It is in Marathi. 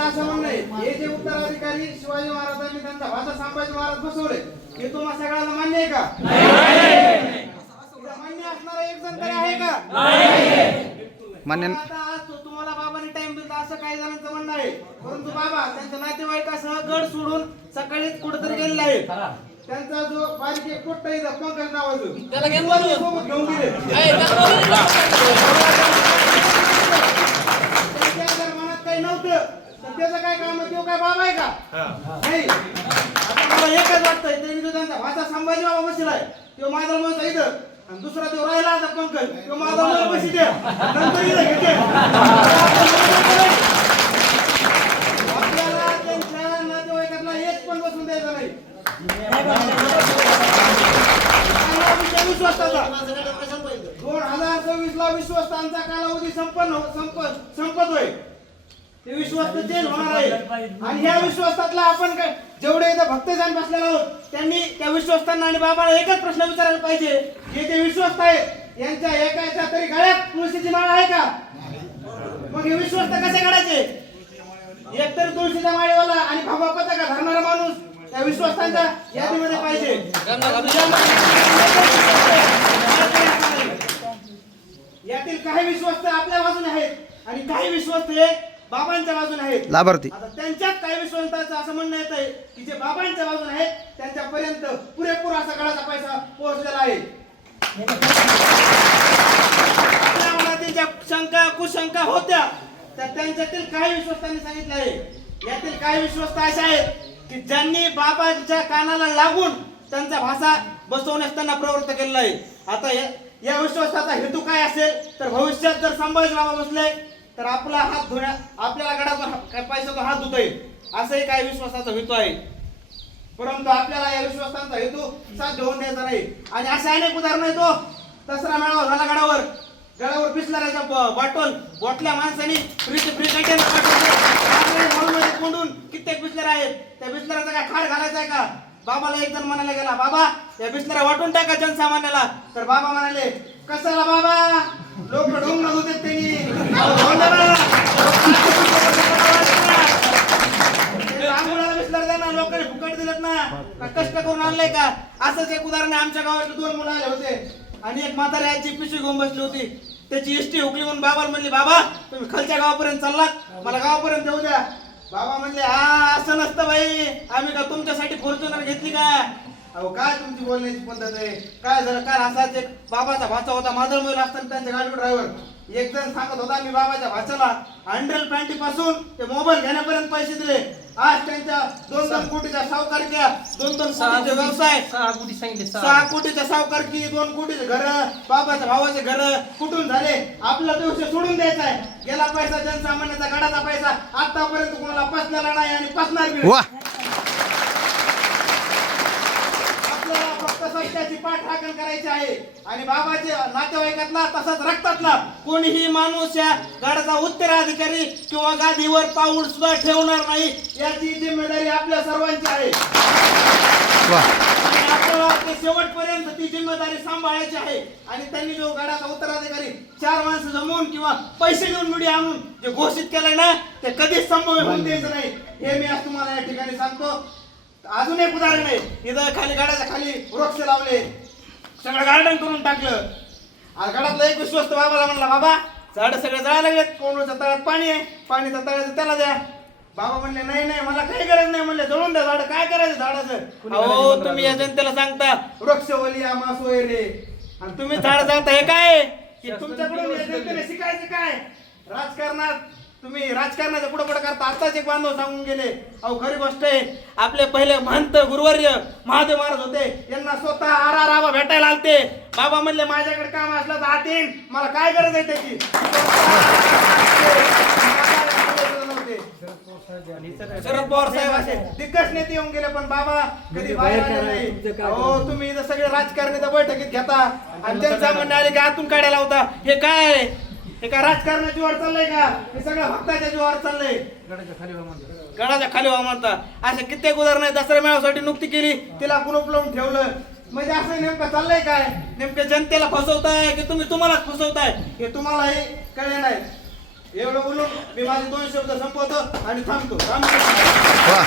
माझं असं म्हणणं आहे हे जे उत्तराधिकारी शिवाजी महाराजांनी त्यांचा भाषा संभाजी महाराज बसवले हे तुम्हाला सगळ्याला मान्य आहे का? मान्य असणारा एक जण तरी आहे का? मान्य आता आज तो- तुम्हाला बाबांनी टाइम दिला असं काही जणांचं म्हणणं आहे. परंतु बाबा त्यांच्या नातेवाईकासह गड सोडून सकाळीच कुठेतरी गेलेला आहे त्यांचा जो बारीक एक पोट्ट पंकज नावाचं. त्याला घेऊन गेले ए, त्याला त्यांच्या जर मनात काही नव्हतं तर त्याचं काय काम आहे? तो काय बाबा आहे का? नाही. आता मला एकच वाटतंय जो त्यांचा भाषा संभाजी बाबा बसलाय तो माझा मुळे इथं. आणि दुसरा तो राहिला आता पंकज. तो माझा मुळे बशी द्या नंतर इथं घेते. आपल्याला त्यांच्या नातेवाईकातला एक पण बसून द्यायचा नाही. दोन हजार सव्वीस ला विश्वस्तांचा कालावधी संपन्न संप संपतोय ते विश्वस्त चेंज होणार आहे. आणि ह्या विश्वस्तातला आपण काय जेवढे इथं भक्तजन बसलेले आहोत त्यांनी त्या विश्वस्तांना आणि बाबाला एकच प्रश्न विचारायला पाहिजे. जे ते विश्वस्त आहेत यांच्या एकाच्या तरी गळ्यात तुळशीची माळ आहे का? मग हे विश्वस्त कसे काढायचे? एकतरी तुळशीच्या माळेवाला आणि भाबा पताका धरणारा माणूस त्या विश्वस्तांच्या यादीमध्ये पाहिजे. यातील काही विश्वस्त आपल्या बाजूने आहेत आणि काही विश्वस्त हे बाबांच्या बाजूने आहेत. लाभार्थी. आता त्यांच्यात काही विश्वस्तांचं असं म्हणणं येत आहे की जे बाबांच्या बाजूने आहेत त्यांच्यापर्यंत पुरेपूर असा गळाचा पैसा पोहोचलेला आहे. आपल्या मनातील ज्या शंका कुशंका होत्या त्या त्यांच्यातील काही विश्वस्तांनी सांगितलं आहे. यातील काही विश्वस्त असे आहेत की ज्यांनी बाबांच्या कानाला लागून त्यांचा भाषा बसवण्यास त्यांना प्रवृत्त केलेला आहे. आता या- या विश्वासाचा हेतू काय असेल? तर भविष्यात जर संभाजी बाबा बसले तर आपला हात धुण्या आपल्याला गडाचा हा- काय पैशाचा हात धुता येईल. असंही काही विश्वासाचा हेतू आहे. परंतु आपल्याला या विश्वासांचा हेतू साध्य होऊन द्यायचा नाही. आणि असे अनेक उदाहरण आहे तो हो. दसरा मेळावा झाला गडावर. गडावर बिस्लराच्या बॉटल बॉटल्या माणसानी फ्री फ्री कोंडून कित्येक बिस्लर आहेत. त्या बिस्लराचा काय खार घालायचा आहे का? बाबाला एक जण म्हणायला गेला बाबा या बिस्लऱ्या वाटून टाका जनसामान्याला. तर बाबा म्हणाले कशाला बाबा? लोक ढोंग होते त्यांनी. लोकांनी फुकट दिलेत ना. कष्ट करून आणलंय का? असंच एक उदाहरण आमच्या गावातले दोन मुलं आले होते. आणि एक म्हातारी आजी पिशवी घेऊन बसली होती. त्याची एसटी हुकली म्हणून बाबाला म्हणली बाबा तुम्ही खालच्या गावापर्यंत चाललात. मला गावापर्यंत येऊ द्या. बाबा म्हणले हा असं नसतं बाई. आम्ही का तुमच्यासाठी फॉर्च्युनर घेतली का? अहो काय तुमची बोलण्याची पद्धत आहे? काय झालं? काल असाच एक बाबाचा भाचा होता मादळ मोईल असताना त्यांच्या गाडीवर ड्रायव्हर एक जण सांगत होता मी बाबाच्या भाच्याला हंड्रेड पॅन्टी पासून ते मोबाईल घेण्यापर्यंत पैसे दिले. आज त्यांच्या दोन दोन कोटीच्या सावकारक्या दोन दोन कोटीचे व्यवसाय. सहा कोटी सांगितले सहा कोटीच्या सावकारकी दोन कोटीचे घर बाबाच्या भावाचे घर कुठून झाले? आपला तो विषय सोडून द्यायचा आहे. गेला पैसा जनसामान्याचा गडाचा पैसा. आतापर्यंत कोणाला पसलेला नाही आणि पसणार बी नाही. वा आपल्याला फक्त पाठराखण करायची आहे. आणि बाबाच्या नातेवाईकातला तसाच रक्तातला कोणीही माणूस या गडाचा उत्तराधिकारी किंवा गादीवर पाऊल सुद्धा ठेवणार नाही याची जिम्मेदारी आपल्या सर्वांची आहे. आपल्याला शेवटपर्यंत ती जिम्मेदारी सांभाळायची आहे. आणि त्यांनी जो गडाचा उत्तराधिकारी चार माणसं जमवून किंवा पैसे देऊन मीडिया आणून जे घोषित केलंय ना ते कधीच संभव होऊन द्यायचं नाही. हे मी आज तुम्हाला या ठिकाणी सांगतो. अजून एक उदाहरण आहे. इथं खाली गडाच्या खाली वृक्ष लावले. सगळं गार्डन करून टाकलं. आज गडातला एक विश्वस्त बाबाला म्हणला बाबा झाड सगळे जळायला लागलेत. कोंडूच्या तळ्यात पाणी आहे. पाणीच्या तळ्याचं त्याला द्या. बाबा म्हणले नाही नाही मला काही गरज नाही. म्हणले जळून द्या झाड. काय करायचं झाडाचं? अहो तुम्ही या जनतेला सांगता. वृक्षवली आमास रे आणि तुम्ही झाड सांगता हे काय? आहे? हे तुमच्याकडून या जनतेने शिकायचं काय? राजकारणात तुम्ही राजकारणाच्या पुढे पुढे करता आताच एक बांधव सांगून गेले. अहो खरी गोष्ट आहे आपले पहिले महंत गुरुवर्य महादेव महाराज होते. यांना स्वतः आर आबा भेटायला आलते. बाबा म्हणले माझ्याकडे काम असलं तर हात येईन. मला काय गरज आहे त्याची? शरद पवार साहेब असे दिग्गज नेते येऊन गेले पण बाबा कधी बाहेर आले नाही. हो तुम्ही सगळे राजकारणी बैठकीत घेता. आणि त्यांचा म्हणणे आले की आतून काढायला होता. हे काय आहे? हे काय राजकारणाची वर चाललंय का? हे सगळं भक्ताच्या जीवावर चाललंय. गडाच्या खाली व्हा म्हणता असे कित्येक उदाहरण आहे दसऱ्या मेळासाठी नुकती केली. तिला कुलूप लावून ठेवलं. म्हणजे असं नेमकं चाललंय काय? नेमकं जनतेला फसवताय की तुम्ही तुम्हालाच फसवताय? हे तुम्हालाही कळे नाही. एवढं बोलून मी माझे दोन शब्द संपवतो आणि थांबतो. वा.